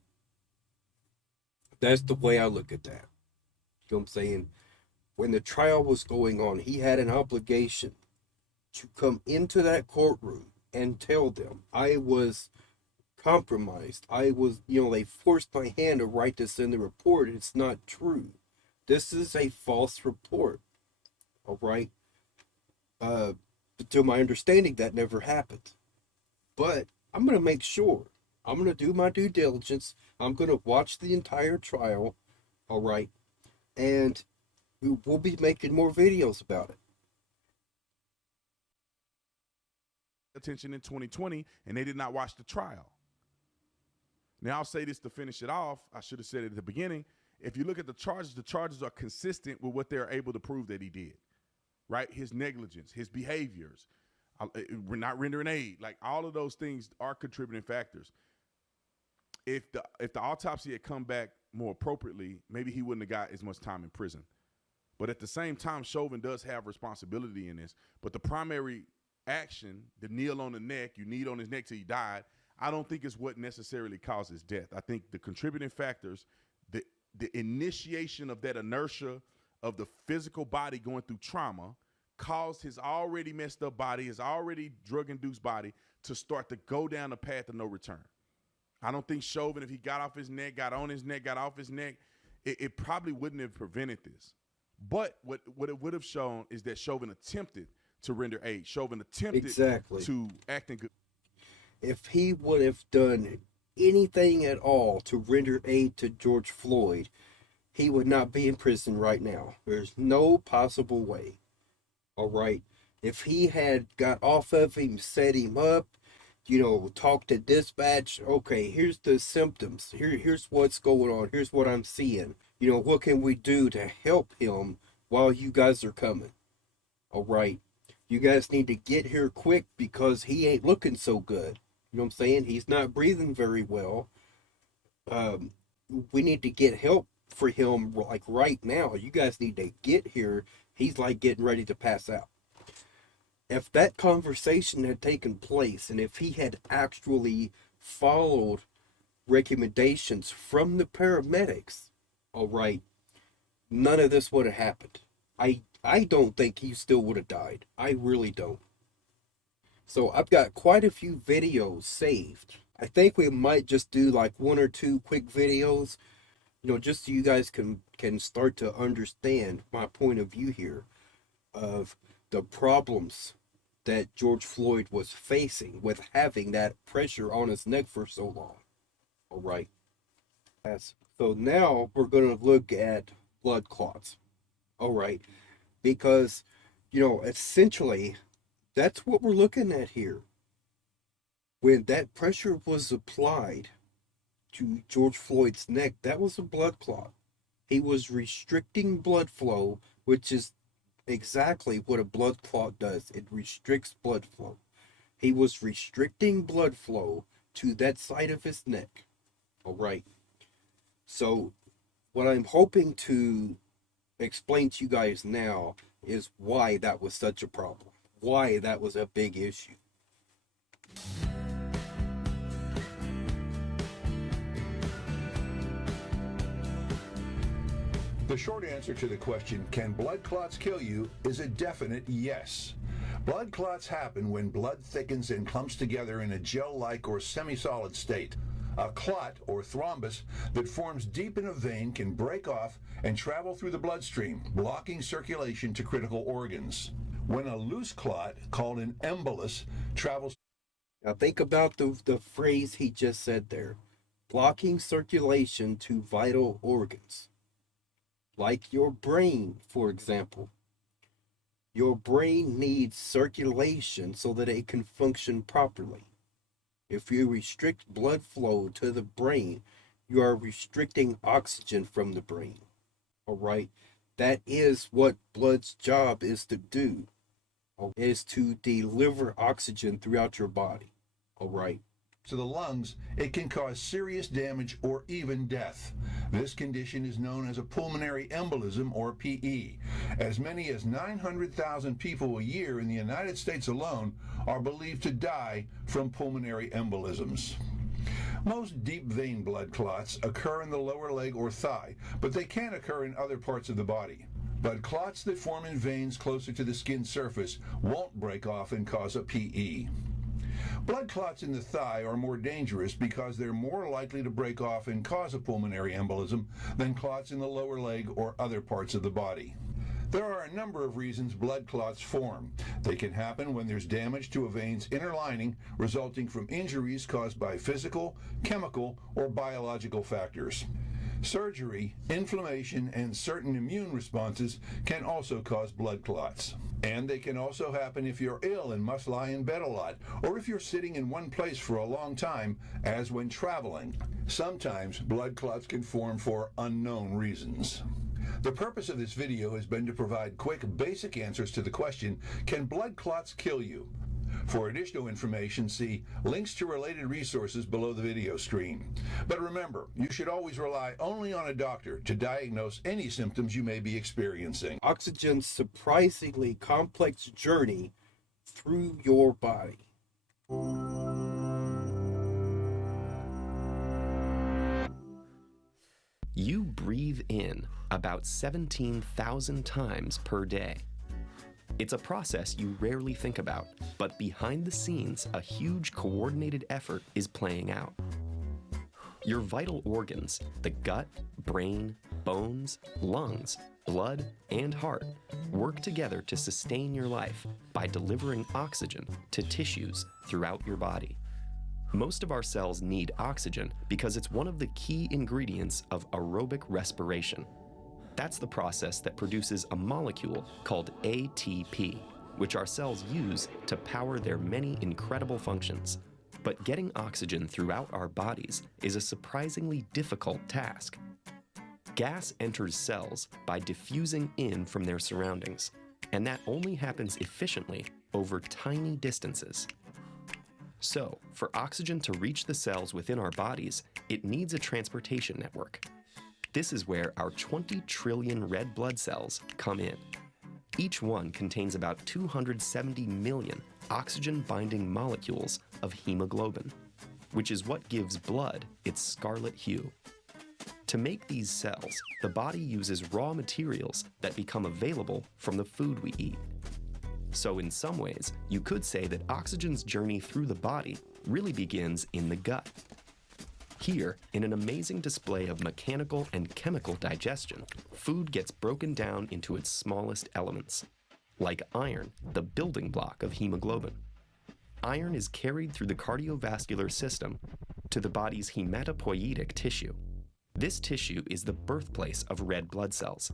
That's the way I look at that. You know what I'm saying? When the trial was going on, he had an obligation to come into that courtroom and tell them, I was compromised. I was, they forced my hand to write this in the report. It's not true. This is a false report. All right? To my understanding, that never happened. But I'm going to make sure. I'm going to do my due diligence. I'm going to watch the entire trial. All right. And we'll be making more videos about it. Attention in 2020, and they did not watch the trial. Now, I'll say this to finish it off. I should have said it at the beginning. If you look at the charges are consistent with what they're able to prove that he did, right? His negligence, his behaviors, we're not rendering aid. Like, all of those things are contributing factors. If the autopsy had come back more appropriately, maybe he wouldn't have got as much time in prison. But at the same time, Chauvin does have responsibility in this. But the primary action, the kneel on the neck, you kneed on his neck till he died, I don't think is what necessarily causes death. I think the contributing factors, the initiation of that inertia of the physical body going through trauma caused his already messed up body, his already drug-induced body to start to go down a path of no return. I don't think Chauvin, if he got off his neck, got on his neck, got off his neck, it probably wouldn't have prevented this. But what it would have shown is that Chauvin attempted to render aid. Chauvin attempted to act in good. If he would have done anything at all to render aid to George Floyd, he would not be in prison right now. There's no possible way. All right. If he had got off of him, set him up, talked to dispatch, okay, here's the symptoms. Here's what's going on. Here's what I'm seeing. What can we do to help him while you guys are coming? All right. You guys need to get here quick because he ain't looking so good. You know what I'm saying? He's not breathing very well. We need to get help for him like right now. You guys need to get here. He's like getting ready to pass out. If that conversation had taken place and if he had actually followed recommendations from the paramedics, all right, none of this would have happened. I don't think he still would have died. I really don't. So I've got quite a few videos saved. I think we might just do like one or two quick videos, just so you guys can start to understand my point of view here of the problems that George Floyd was facing with having that pressure on his neck for so long. All right. So now we're going to look at blood clots. All right. Because, essentially, that's what we're looking at here. When that pressure was applied to George Floyd's neck, that was a blood clot. He was restricting blood flow, which is exactly what a blood clot does. It restricts blood flow. He was restricting blood flow to that side of his neck. All right. So what I'm hoping to explain to you guys now is why that was such a problem. Why that was a big issue. The short answer to the question, can blood clots kill you, is a definite yes. Blood clots happen when blood thickens and clumps together in a gel-like or semi-solid state. A clot, or thrombus, that forms deep in a vein can break off and travel through the bloodstream, blocking circulation to critical organs. When a loose clot, called an embolus, travels... Now think about the phrase he just said there. Blocking circulation to vital organs. Like your brain, for example. Your brain needs circulation so that it can function properly. If you restrict blood flow to the brain, you are restricting oxygen from the brain. All right? That is what blood's job is to do, is to deliver oxygen throughout your body. All right? To the lungs, it can cause serious damage or even death. This condition is known as a pulmonary embolism, or PE. As many as 900,000 people a year in the United States alone are believed to die from pulmonary embolisms. Most deep vein blood clots occur in the lower leg or thigh, but they can occur in other parts of the body. But clots that form in veins closer to the skin surface won't break off and cause a PE. Blood clots in the thigh are more dangerous because they're more likely to break off and cause a pulmonary embolism than clots in the lower leg or other parts of the body. There are a number of reasons blood clots form. They can happen when there's damage to a vein's inner lining resulting from injuries caused by physical, chemical, or biological factors. Surgery, inflammation, and certain immune responses can also cause blood clots. And they can also happen if you're ill and must lie in bed a lot, or if you're sitting in one place for a long time, as when traveling. Sometimes blood clots can form for unknown reasons. The purpose of this video has been to provide quick, basic answers to the question, can blood clots kill you? For additional information, see links to related resources below the video screen. But remember, you should always rely only on a doctor to diagnose any symptoms you may be experiencing. Oxygen's surprisingly complex journey through your body. You breathe in about 17,000 times per day. It's a process you rarely think about, but behind the scenes, a huge coordinated effort is playing out. Your vital organs, the gut, brain, bones, lungs, blood, and heart, work together to sustain your life by delivering oxygen to tissues throughout your body. Most of our cells need oxygen because it's one of the key ingredients of aerobic respiration. That's the process that produces a molecule called ATP, which our cells use to power their many incredible functions. But getting oxygen throughout our bodies is a surprisingly difficult task. Gas enters cells by diffusing in from their surroundings, and that only happens efficiently over tiny distances. So, for oxygen to reach the cells within our bodies, it needs a transportation network. This is where our 20 trillion red blood cells come in. Each one contains about 270 million oxygen-binding molecules of hemoglobin, which is what gives blood its scarlet hue. To make these cells, the body uses raw materials that become available from the food we eat. So in some ways, you could say that oxygen's journey through the body really begins in the gut. Here, in an amazing display of mechanical and chemical digestion, food gets broken down into its smallest elements, like iron, the building block of hemoglobin. Iron is carried through the cardiovascular system to the body's hematopoietic tissue. This tissue is the birthplace of red blood cells,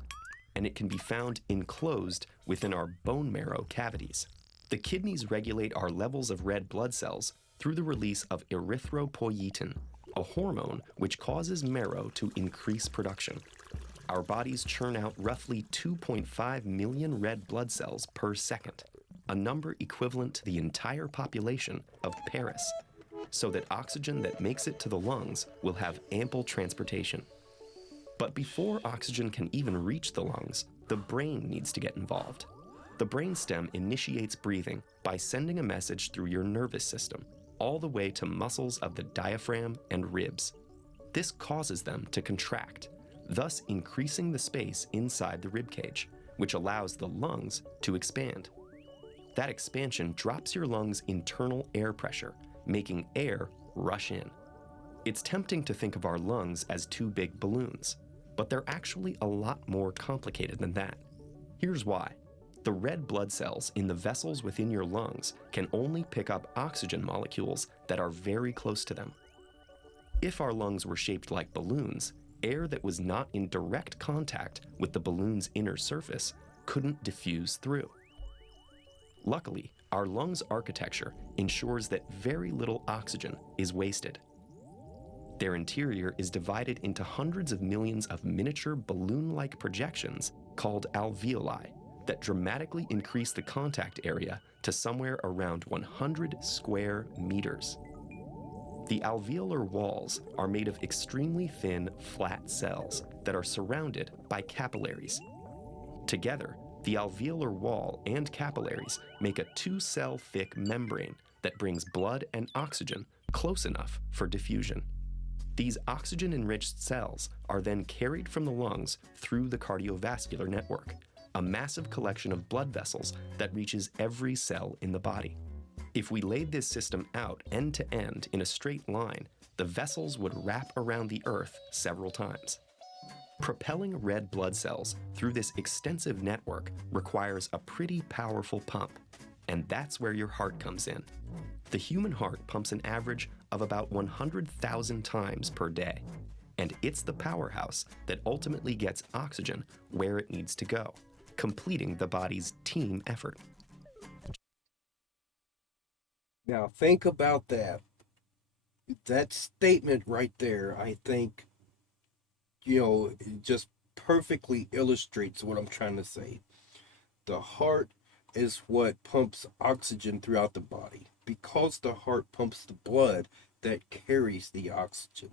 and it can be found enclosed within our bone marrow cavities. The kidneys regulate our levels of red blood cells through the release of erythropoietin, a hormone which causes marrow to increase production. Our bodies churn out roughly 2.5 million red blood cells per second, a number equivalent to the entire population of Paris, so that oxygen that makes it to the lungs will have ample transportation. But before oxygen can even reach the lungs, the brain needs to get involved. The brainstem initiates breathing by sending a message through your nervous system, all the way to muscles of the diaphragm and ribs. This causes them to contract, thus increasing the space inside the rib cage, which allows the lungs to expand. That expansion drops your lungs' internal air pressure, making air rush in. It's tempting to think of our lungs as two big balloons, but they're actually a lot more complicated than that. Here's why. The red blood cells in the vessels within your lungs can only pick up oxygen molecules that are very close to them. If our lungs were shaped like balloons, air that was not in direct contact with the balloon's inner surface couldn't diffuse through. Luckily, our lungs' architecture ensures that very little oxygen is wasted. Their interior is divided into hundreds of millions of miniature balloon-like projections called alveoli that dramatically increase the contact area to somewhere around 100 square meters. The alveolar walls are made of extremely thin, flat cells that are surrounded by capillaries. Together, the alveolar wall and capillaries make a 2-cell thick membrane that brings blood and oxygen close enough for diffusion. These oxygen-enriched cells are then carried from the lungs through the cardiovascular network, a massive collection of blood vessels that reaches every cell in the body. If we laid this system out end to end in a straight line, the vessels would wrap around the Earth several times. Propelling red blood cells through this extensive network requires a pretty powerful pump, and that's where your heart comes in. The human heart pumps an average of about 100,000 times per day, and it's the powerhouse that ultimately gets oxygen where it needs to go, completing the body's team effort. Now think about that. That statement right there, I think, it just perfectly illustrates what I'm trying to say. The heart is what pumps oxygen throughout the body. Because the heart pumps the blood that carries the oxygen.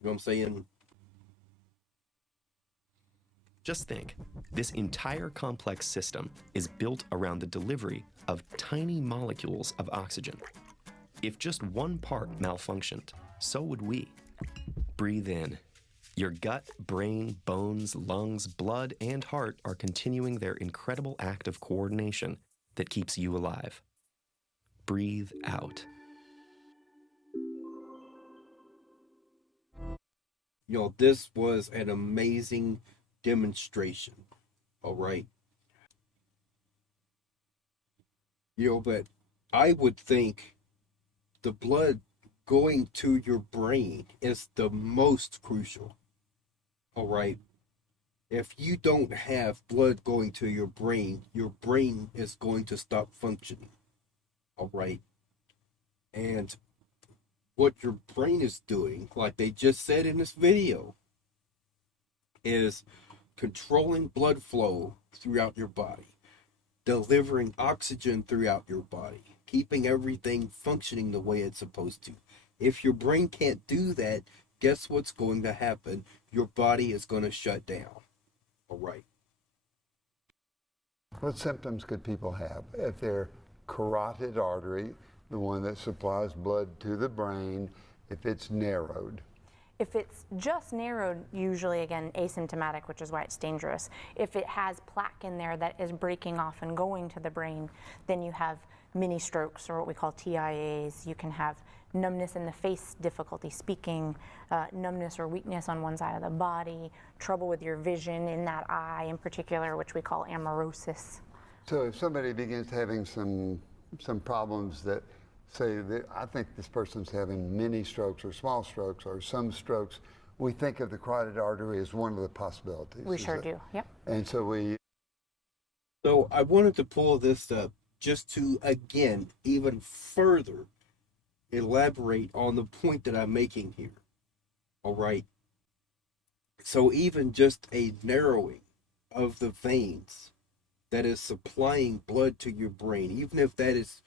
You know what I'm saying? Just think, this entire complex system is built around the delivery of tiny molecules of oxygen. If just one part malfunctioned, so would we. Breathe in. Your gut, brain, bones, lungs, blood, and heart are continuing their incredible act of coordination that keeps you alive. Breathe out. This was an amazing demonstration. All right. But I would think the blood going to your brain is the most crucial. All right. If you don't have blood going to your brain is going to stop functioning. All right. And what your brain is doing, like they just said in this video, is controlling blood flow throughout your body, delivering oxygen throughout your body, keeping everything functioning the way it's supposed to. If your brain can't do that, guess what's going to happen? Your body is going to shut down. All right. What symptoms could people have if their carotid artery, the one that supplies blood to the brain, if it's narrowed? If it's just narrowed, usually again asymptomatic, which is why it's dangerous. If it has plaque in there that is breaking off and going to the brain, then you have mini strokes, or what we call TIAs. You can have numbness in the face, difficulty speaking, numbness or weakness on one side of the body, trouble with your vision in that eye in particular, which we call amaurosis. So if somebody begins having some problems that say that I think this person's having mini strokes or small strokes or some strokes, we think of the carotid artery as one of the possibilities. We sure do, yep. And so I wanted to pull this up just to, again, even further elaborate on the point that I'm making here. All right. So even just a narrowing of the veins that is supplying blood to your brain, even if that is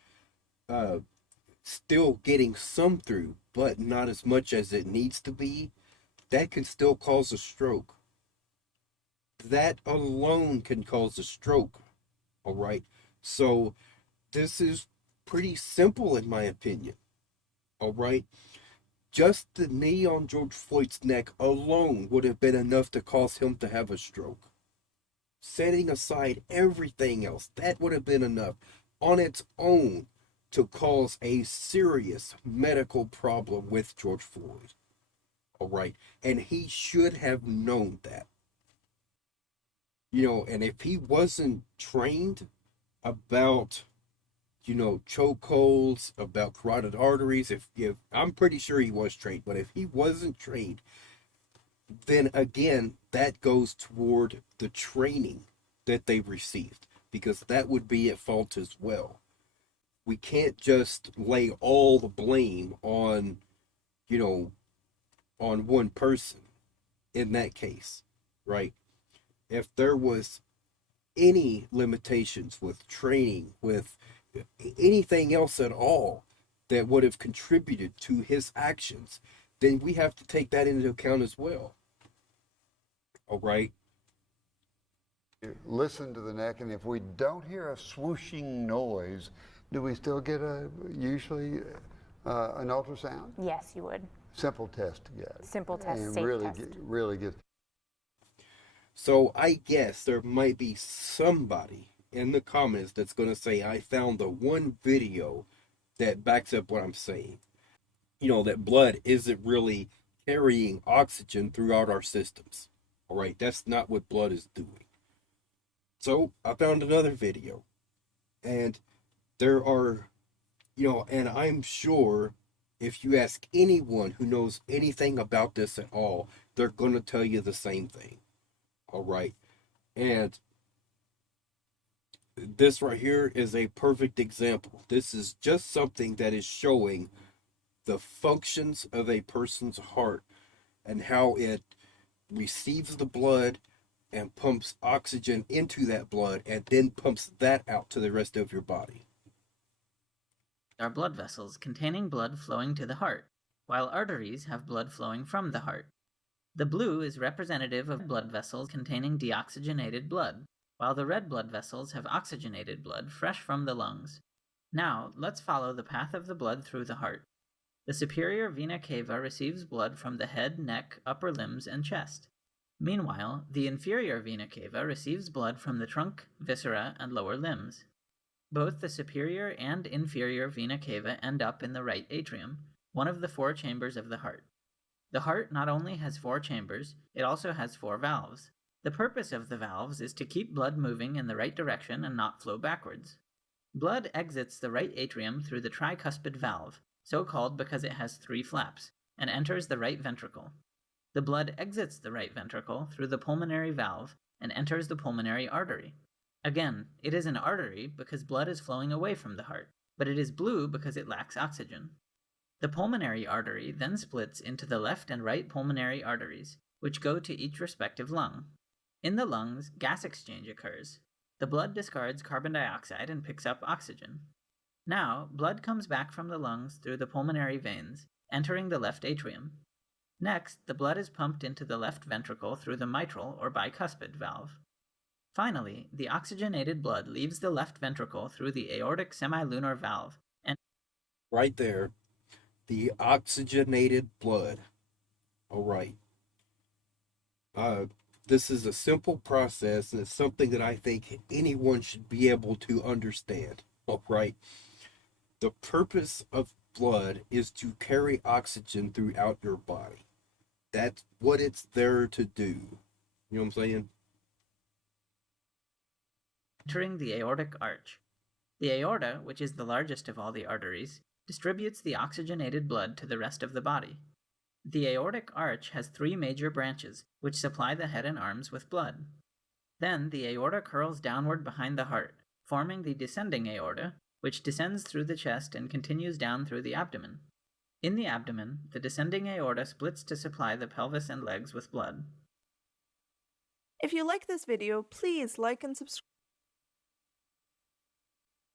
still getting some through, but not as much as it needs to be, that can still cause a stroke. That alone can cause a stroke. All right. So this is pretty simple in my opinion. All right. Just the knee on George Floyd's neck alone would have been enough to cause him to have a stroke. Setting aside everything else, that would have been enough on its own to cause a serious medical problem with George Floyd. All right. And he should have known that. And if he wasn't trained about, chokeholds, about carotid arteries, if I'm pretty sure he was trained, but if he wasn't trained, then again, that goes toward the training that they received, because that would be at fault as well. We can't just lay all the blame on, on one person in that case, right? If there was any limitations with training, with anything else at all that would have contributed to his actions, then we have to take that into account as well. All right. listen to the neck, and if we don't hear a swooshing noise, do we still get usually an ultrasound? Yes, you would. Simple test to get. Simple test, and safe really test. Really get. So I guess there might be somebody in the comments that's going to say, I found the one video that backs up what I'm saying. You know, that blood isn't really carrying oxygen throughout our systems. All right, that's not what blood is doing. So I found another video, and there are, and I'm sure if you ask anyone who knows anything about this at all, they're going to tell you the same thing. All right. And this right here is a perfect example. This is just something that is showing the functions of a person's heart and how it receives the blood and pumps oxygen into that blood and then pumps that out to the rest of your body. Are blood vessels containing blood flowing to the heart, while arteries have blood flowing from the heart. The blue is representative of blood vessels containing deoxygenated blood, while the red blood vessels have oxygenated blood fresh from the lungs. Now, let's follow the path of the blood through the heart. The superior vena cava receives blood from the head, neck, upper limbs, and chest. Meanwhile, the inferior vena cava receives blood from the trunk, viscera, and lower limbs. Both the superior and inferior vena cava end up in the right atrium, one of the 4 chambers of the heart. The heart not only has 4 chambers, it also has 4 valves. The purpose of the valves is to keep blood moving in the right direction and not flow backwards. Blood exits the right atrium through the tricuspid valve, so called because it has 3 flaps, and enters the right ventricle. The blood exits the right ventricle through the pulmonary valve and enters the pulmonary artery. Again, it is an artery because blood is flowing away from the heart, but it is blue because it lacks oxygen. The pulmonary artery then splits into the left and right pulmonary arteries, which go to each respective lung. In the lungs, gas exchange occurs. The blood discards carbon dioxide and picks up oxygen. Now, blood comes back from the lungs through the pulmonary veins, entering the left atrium. Next, the blood is pumped into the left ventricle through the mitral or bicuspid valve. Finally, the oxygenated blood leaves the left ventricle through the aortic semilunar valve and Right there, the oxygenated blood. All right. This is a simple process, and it's something that I think anyone should be able to understand. All right. The purpose of blood is to carry oxygen throughout your body. That's what it's there to do. You know what I'm saying? entering the aortic arch. The aorta, which is the largest of all the arteries, distributes the oxygenated blood to the rest of the body. The aortic arch has 3 major branches, which supply the head and arms with blood. Then the aorta curls downward behind the heart, forming the descending aorta, which descends through the chest and continues down through the abdomen. In the abdomen, the descending aorta splits to supply the pelvis and legs with blood. If you like this video, please like and subscribe.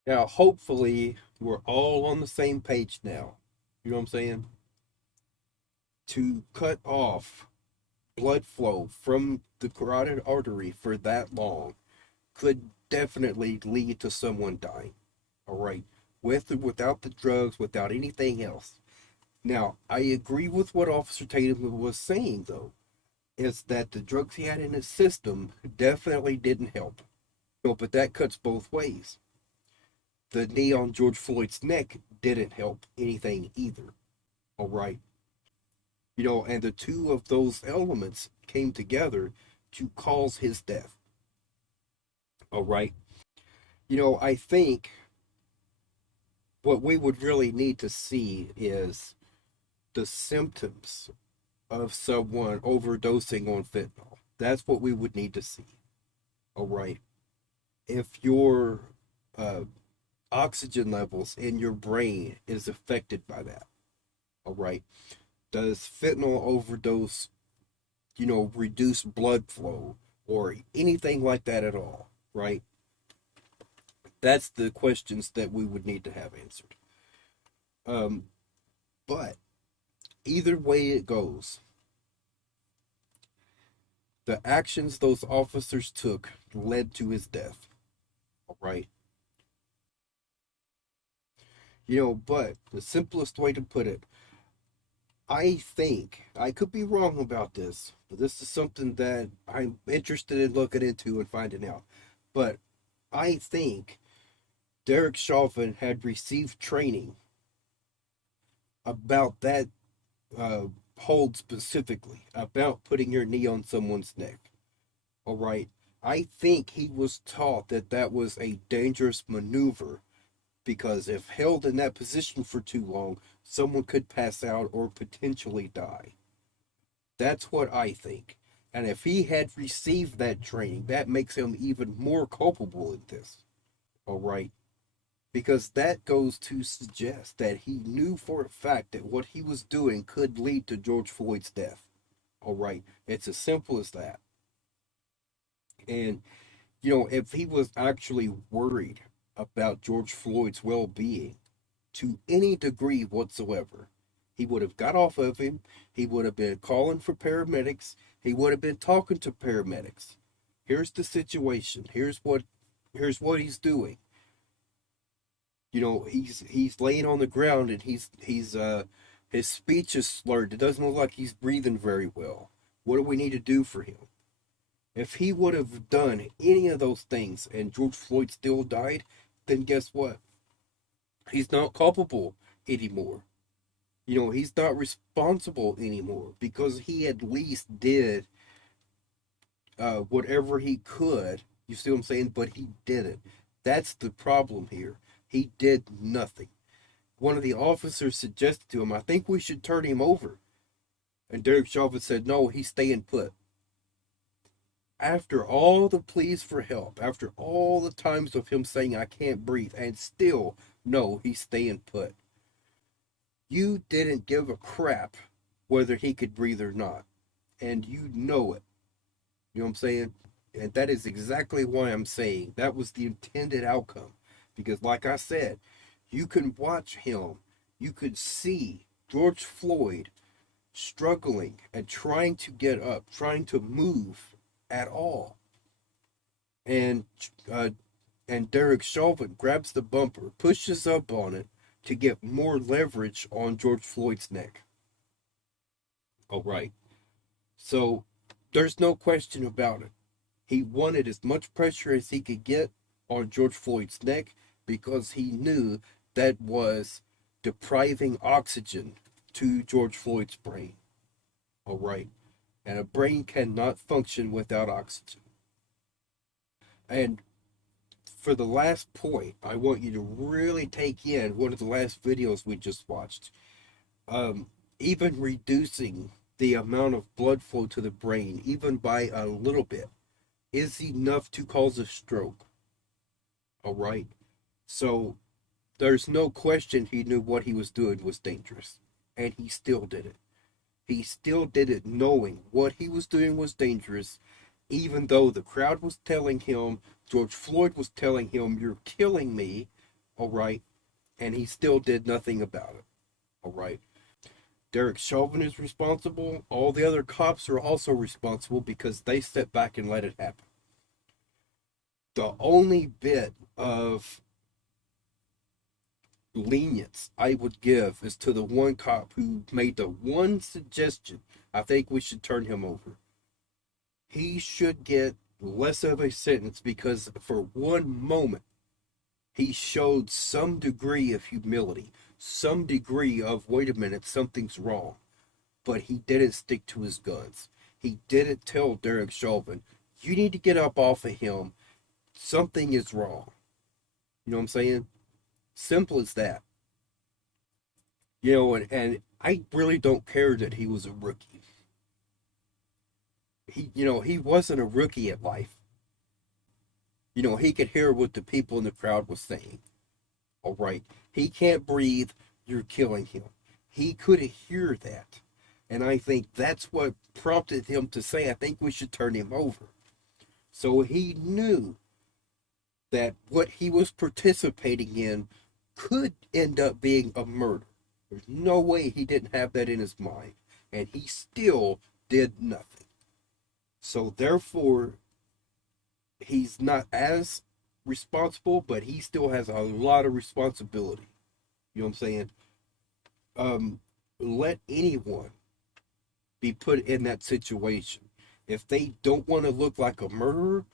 Now, hopefully, we're all on the same page now. You know what I'm saying? To cut off blood flow from the carotid artery for that long could definitely lead to someone dying. All right, with or without the drugs, without anything else. Now, I agree with what Officer Tatum was saying, though, is that the drugs he had in his system definitely didn't help. But that cuts both ways. The knee on George Floyd's neck didn't help anything either. All right. And the 2 of those elements came together to cause his death. All right. I think what we would really need to see is the symptoms of someone overdosing on fentanyl. That's what we would need to see. All right. If your oxygen levels in your brain is affected by that. All right. Does fentanyl overdose, reduce blood flow or anything like that at all? Right. That's the questions that we would need to have answered. But either way it goes, the actions those officers took led to his death. All right. But the simplest way to put it, I think, I could be wrong about this, but this is something that I'm interested in looking into and finding out. But I think Derek Chauvin had received training about that hold specifically about putting your knee on someone's neck. All right. I think he was taught that that was a dangerous maneuver because if held in that position for too long, someone could pass out or potentially die. That's what I think. And if he had received that training, that makes him even more culpable in this. All right. Because that goes to suggest that he knew for a fact that what he was doing could lead to George Floyd's death. All right. It's as simple as that. And, if he was actually worried about George Floyd's well-being to any degree whatsoever, he would have got off of him. He would have been calling for paramedics. He would have been talking to paramedics. Here's the situation. Here's what he's doing. He's laying on the ground and he's his speech is slurred. It doesn't look like he's breathing very well. What do we need to do for him? If he would have done any of those things and George Floyd still died, then guess what? He's not culpable anymore. He's not responsible anymore because he at least did whatever he could. You see what I'm saying? But he didn't. That's the problem here. He did nothing. One of the officers suggested to him, I think we should turn him over. And Derek Chauvin said, no, he's staying put. After all the pleas for help, after all the times of him saying, I can't breathe, and still, no, he's staying put. You didn't give a crap whether he could breathe or not. And you know it. You know what I'm saying? And that is exactly why I'm saying that was the intended outcome. Because like I said, you can watch him. You could see George Floyd struggling and trying to get up, trying to move at all. And Derek Chauvin grabs the bumper, pushes up on it to get more leverage on George Floyd's neck. All right. So there's no question about it. He wanted as much pressure as he could get on George Floyd's neck because he knew that was depriving oxygen to George Floyd's brain. All right. And a brain cannot function without oxygen. And for the last point, I want you to really take in one of the last videos we just watched. Even reducing the amount of blood flow to the brain, even by a little bit, is enough to cause a stroke. All right. So there's no question he knew what he was doing was dangerous. And he still did it. He still did it knowing what he was doing was dangerous, even though the crowd was telling him, George Floyd was telling him, you're killing me, all right? And he still did nothing about it, all right? Derek Chauvin is responsible. All the other cops are also responsible because they stepped back and let it happen. The only bit of lenience I would give is to the one cop who made the one suggestion, I think we should turn him over. He should get less of a sentence because for one moment he showed some degree of humility, some degree of, wait a minute, something's wrong. But he didn't stick to his guns. He didn't tell Derek Chauvin, you need to get up off of him. Something is wrong. You know what I'm saying? Simple as that. And I really don't care that he was a rookie. He wasn't a rookie at life. He could hear what the people in the crowd was saying. All right. He can't breathe. You're killing him. He could hear that. And I think that's what prompted him to say, I think we should turn him over. So he knew that what he was participating in could end up being a murder. There's no way he didn't have that in his mind. And he still did nothing. So therefore, he's not as responsible, but he still has a lot of responsibility. You know what I'm saying? Let anyone be put in that situation. If they don't want to look like a murderer,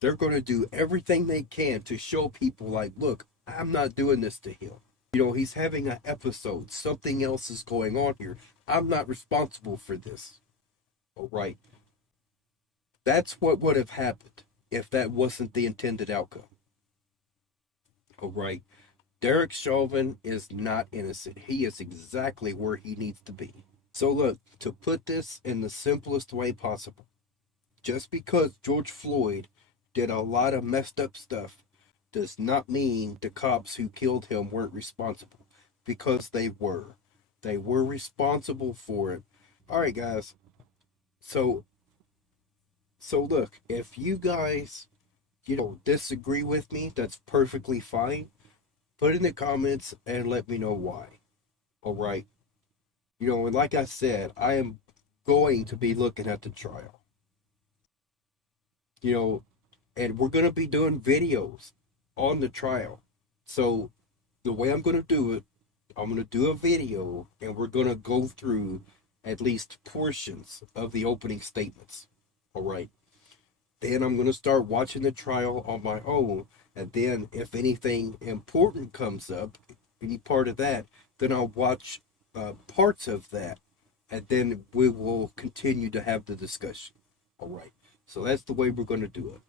they're going to do everything they can to show people like, look, I'm not doing this to him. He's having an episode. Something else is going on here. I'm not responsible for this. All right. That's what would have happened if that wasn't the intended outcome. All right. 𝕒𝕤𝕠𝕦 is not innocent. He is exactly where he needs to be. So look, to put this in the simplest way possible, just because George Floyd did a lot of messed up stuff does not mean the cops who killed him weren't responsible, because they were. They were responsible for it. All right, guys. So look, if you guys, disagree with me, that's perfectly fine. Put in the comments and let me know why. All right. And like I said, I am going to be looking at the trial. And we're going to be doing videos on the trial. So the way I'm going to do it, I'm going to do a video and we're going to go through at least portions of the opening statements. All right. Then I'm going to start watching the trial on my own. And then if anything important comes up, any part of that, then I'll watch parts of that. And then we will continue to have the discussion. All right. So that's the way we're going to do it.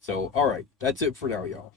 So, all right. That's it for now, y'all.